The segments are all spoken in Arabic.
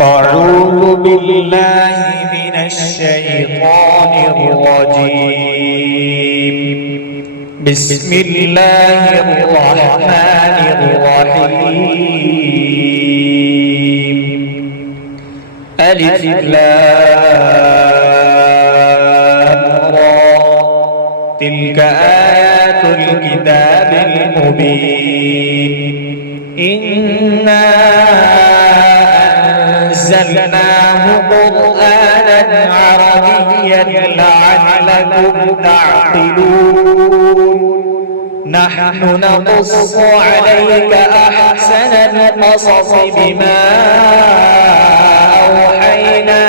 أعوذ بالله من الشيطان الرجيم. بسم الله الرحمن الرحيم. ألف لام را. تلك آيات الكتاب المبين. إنا أنزلناه قرآنا عربيا لعلكم تعقلون. نحن نقص عليك أحسن القصص بما أوحينا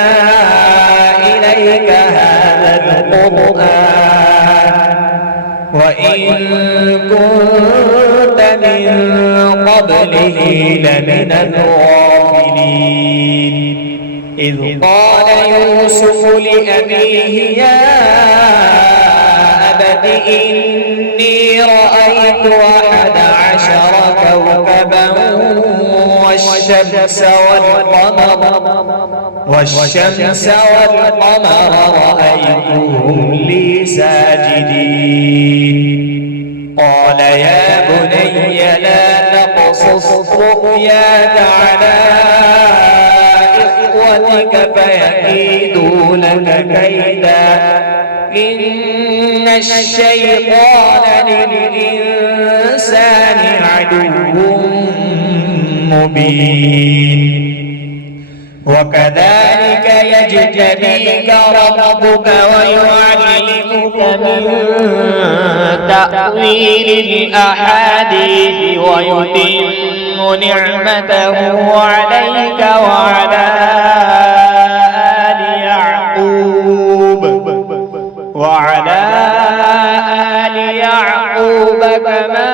إليك هذا القرآن وإن كنت من قبله لمن الغافلين. إذ قال يوسف لأبيه يا أبت إني رأيت 11 كوكبا والشمس والقمر رأيتهم لي ساجدين. قال يا بني لا تقصص رؤياك على إخوتك فيكيدوا لك كيدا إن الشيطان للإنسان عدو مبين. وكذلك يجتبيك ربك ويعلمك من تأويل الأحاديث ويتم نعمته عليك وعلى آل يعقوب كما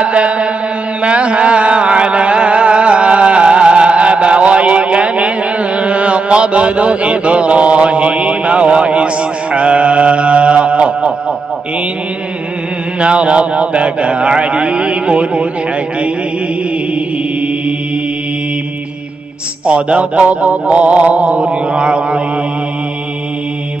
أتمها على أبويك من قبل إبراهيم وإسحاق إن ربك عليم حكيم. صدق الله العظيم.